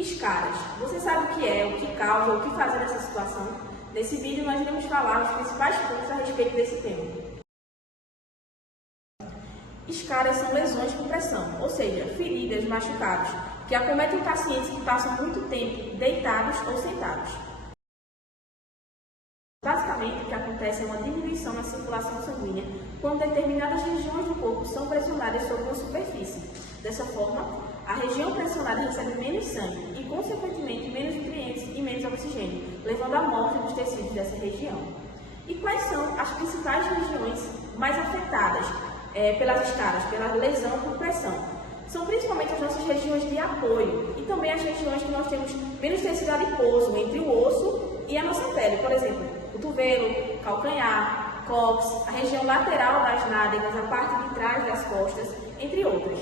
Escaras. Você sabe o que é, o que causa, o que fazer nessa situação? Nesse vídeo nós iremos falar os principais pontos a respeito desse tema. Escaras são lesões por pressão, ou seja, feridas, machucados, que acometem pacientes que passam muito tempo deitados ou sentados. Basicamente, o que acontece é uma diminuição na circulação sanguínea quando determinadas regiões do corpo são pressionadas sobre uma superfície. Dessa forma, a região pressionada recebe menos sangue e, consequentemente, menos nutrientes e menos oxigênio, levando à morte dos tecidos dessa região. E quais são as principais regiões mais afetadas pelas escaras, pela lesão por pressão? São principalmente as nossas regiões de apoio e também as regiões que nós temos menos tecido adiposo entre o osso e a nossa pele, por exemplo, cotovelo, calcanhar, cóccix, a região lateral das nádegas, a parte de trás das costas, entre outras.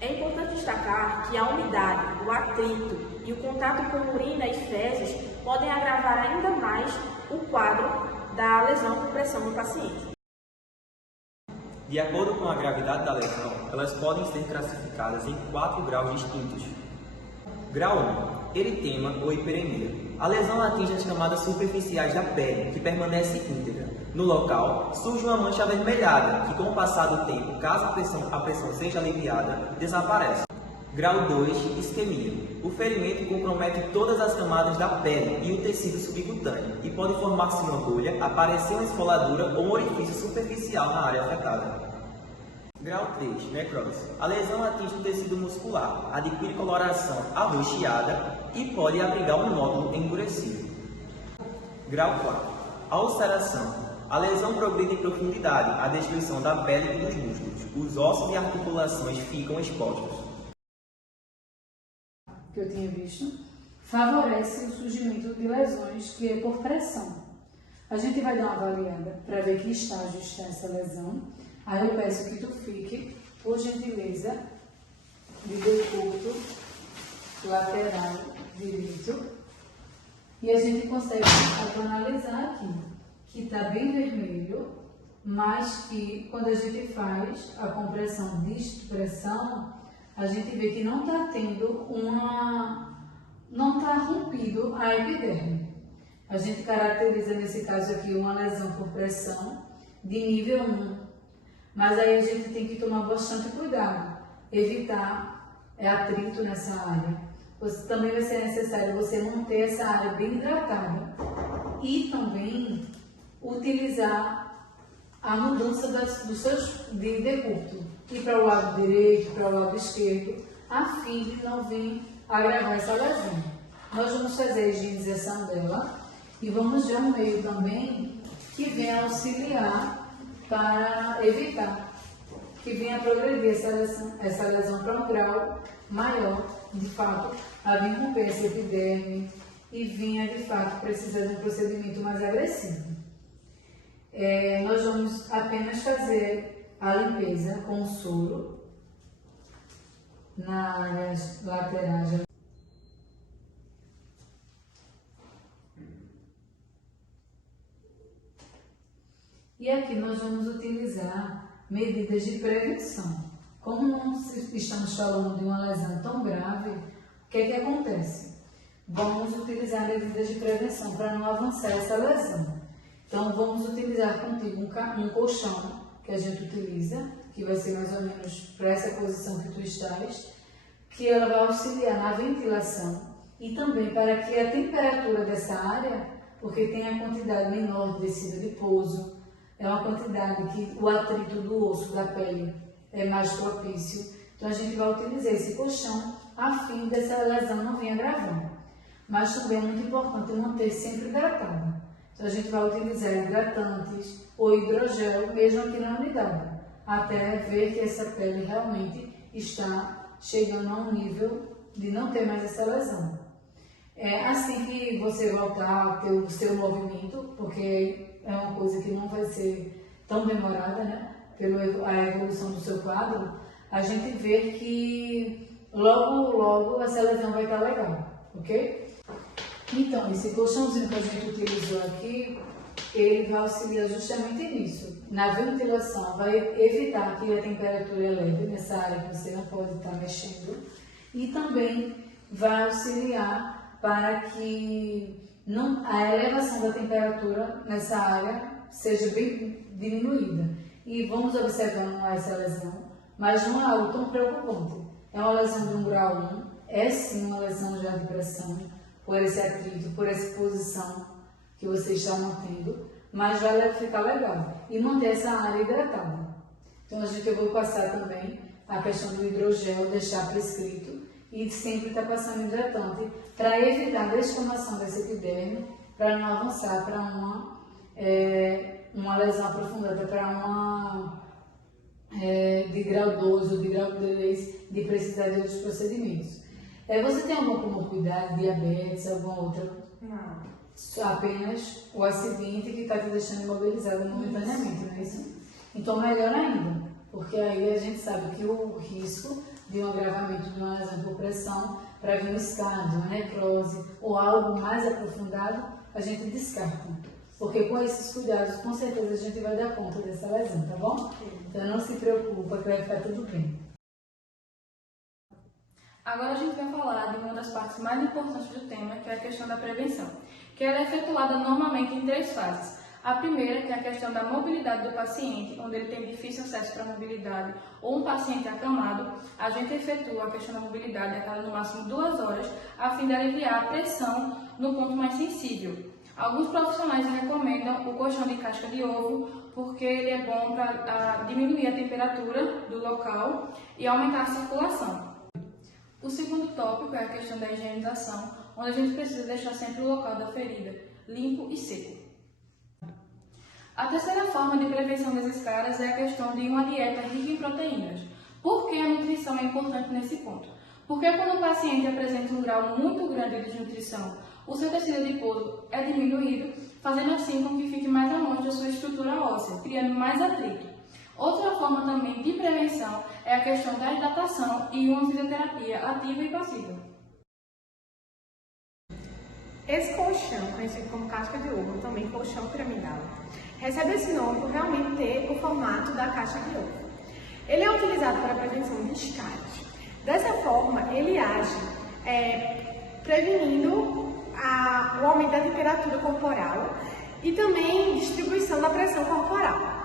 É importante destacar que a umidade, o atrito e o contato com urina e fezes podem agravar ainda mais o quadro da lesão por pressão do paciente. De acordo com a gravidade da lesão, elas podem ser classificadas em 4 graus distintos. Grau 1. Eritema ou hiperemia. A lesão atinge as camadas superficiais da pele, que permanece íntegra. No local, surge uma mancha avermelhada, que com o passar do tempo, caso a pressão seja aliviada, desaparece. Grau 2. Isquemia. O ferimento compromete todas as camadas da pele e o tecido subcutâneo, e pode formar-se uma bolha, aparecer uma esfoladura ou um orifício superficial na área afetada. Grau 3. Necrose. A lesão atinge o tecido muscular, adquire coloração arroxeada e pode abrigar um nódulo endurecido. Grau 4. A ulceração. A lesão progride em profundidade, a destruição da pele e dos músculos. Os ossos e articulações ficam expostos. Que eu tinha visto, favorece o surgimento de lesões que é por pressão. A gente vai dar uma avaliada para ver que estágio está essa lesão. Aí eu peço que tu fique, por gentileza, de decúbito lateral direito. E a gente consegue analisar aqui, que está bem vermelho, mas que quando a gente faz a compressão de pressão, a gente vê que não está tendo não está rompido a epiderme. A gente caracteriza nesse caso aqui uma lesão por pressão de nível 1. Mas aí a gente tem que tomar bastante cuidado, evitar atrito nessa área. Também vai ser necessário você manter essa área bem hidratada e também utilizar a mudança dos seus de decúbito, ir para o lado direito, para o lado esquerdo, a fim de não vir agravar essa lesão. Nós vamos fazer a higienização dela e vamos ver um meio também que venha auxiliar para evitar que venha progredir essa lesão para um grau maior, de fato, a vir romper essa epiderme e venha, de fato, precisar de um procedimento mais agressivo. Nós vamos apenas fazer a limpeza com soro na área lateral. E aqui nós vamos utilizar medidas de prevenção. Como não estamos falando de uma lesão tão grave, o que é que acontece? Vamos utilizar medidas de prevenção para não avançar essa lesão. Então, vamos utilizar contigo um colchão que a gente utiliza, que vai ser mais ou menos para essa posição que tu estás, que ela vai auxiliar na ventilação e também para que a temperatura dessa área, porque tem a quantidade menor de tecido adiposo, é uma quantidade que o atrito do osso, da pele, é mais propício. Então, a gente vai utilizar esse colchão a fim dessa lesão não vir agravando. Mas também é muito importante manter sempre hidratado. Então, a gente vai utilizar hidratantes ou hidrogel, mesmo aqui na unidade, até ver que essa pele realmente está chegando a um nível de não ter mais essa lesão. Assim que você voltar a ter o seu movimento, porque é uma coisa que não vai ser tão demorada, né? Pela evolução do seu quadro, a gente vê que logo essa lesão vai estar legal, ok? Então, esse colchãozinho que a gente utilizou aqui, ele vai auxiliar justamente nisso. Na ventilação, vai evitar que a temperatura eleve nessa área que você não pode estar mexendo. E também vai auxiliar para que a elevação da temperatura nessa área seja bem diminuída. E vamos observando essa lesão, mas não é algo tão preocupante. É uma lesão de um grau 1, é sim uma lesão já de pressão, por esse atrito, por essa exposição que você está mantendo, mas vai ficar legal. E manter essa área hidratada. Então eu vou passar também a questão do hidrogel, deixar prescrito e sempre estar passando hidratante para evitar a descamação desse epiderme, para não avançar para uma lesão aprofundada, para uma de grau 2 ou de grau 3, de precisar de outros procedimentos. Você tem alguma comorbidade, diabetes, alguma outra? Não. Apenas o acidente que está te deixando imobilizada momentaneamente, não é isso? Então, melhor ainda, porque aí a gente sabe que o risco de um agravamento de uma lesão por pressão para vir um escárdio, uma necrose ou algo mais aprofundado, a gente descarta. Porque com esses cuidados, com certeza a gente vai dar conta dessa lesão, tá bom? Então não se preocupa que vai ficar tudo bem. Agora a gente vai falar de uma das partes mais importantes do tema, que é a questão da prevenção, que ela é efetuada normalmente em 3 fases. A primeira, que é a questão da mobilidade do paciente, onde ele tem difícil acesso para a mobilidade, ou um paciente acamado, a gente efetua a questão da mobilidade a cada no máximo 2 horas, a fim de aliviar a pressão no ponto mais sensível. Alguns profissionais recomendam o colchão de casca de ovo, porque ele é bom para diminuir a temperatura do local e aumentar a circulação. O segundo tópico é a questão da higienização, onde a gente precisa deixar sempre o local da ferida limpo e seco. A terceira forma de prevenção desses caras é a questão de uma dieta rica em proteínas. Por que a nutrição é importante nesse ponto? Porque quando o paciente apresenta um grau muito grande de desnutrição, o seu tecido adiposo é diminuído, fazendo assim com que fique mais à mostra a sua estrutura óssea, criando mais atrito. Outra forma também de prevenção é a questão da hidratação e uma fisioterapia ativa e passiva. Esse colchão, conhecido como casca de ovo, também colchão piramidal, recebe esse nome por realmente ter o formato da casca de ovo. Ele é utilizado para a prevenção de escalhos. Dessa forma, ele age prevenindo o aumento da temperatura corporal e também distribuição da pressão corporal.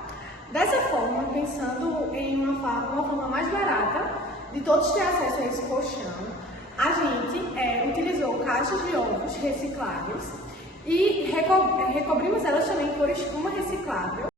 Dessa forma, pensando em uma forma mais barata de todos ter acesso a esse colchão, a gente utilizou caixas de ovos recicláveis e recobrimos elas também por espuma reciclável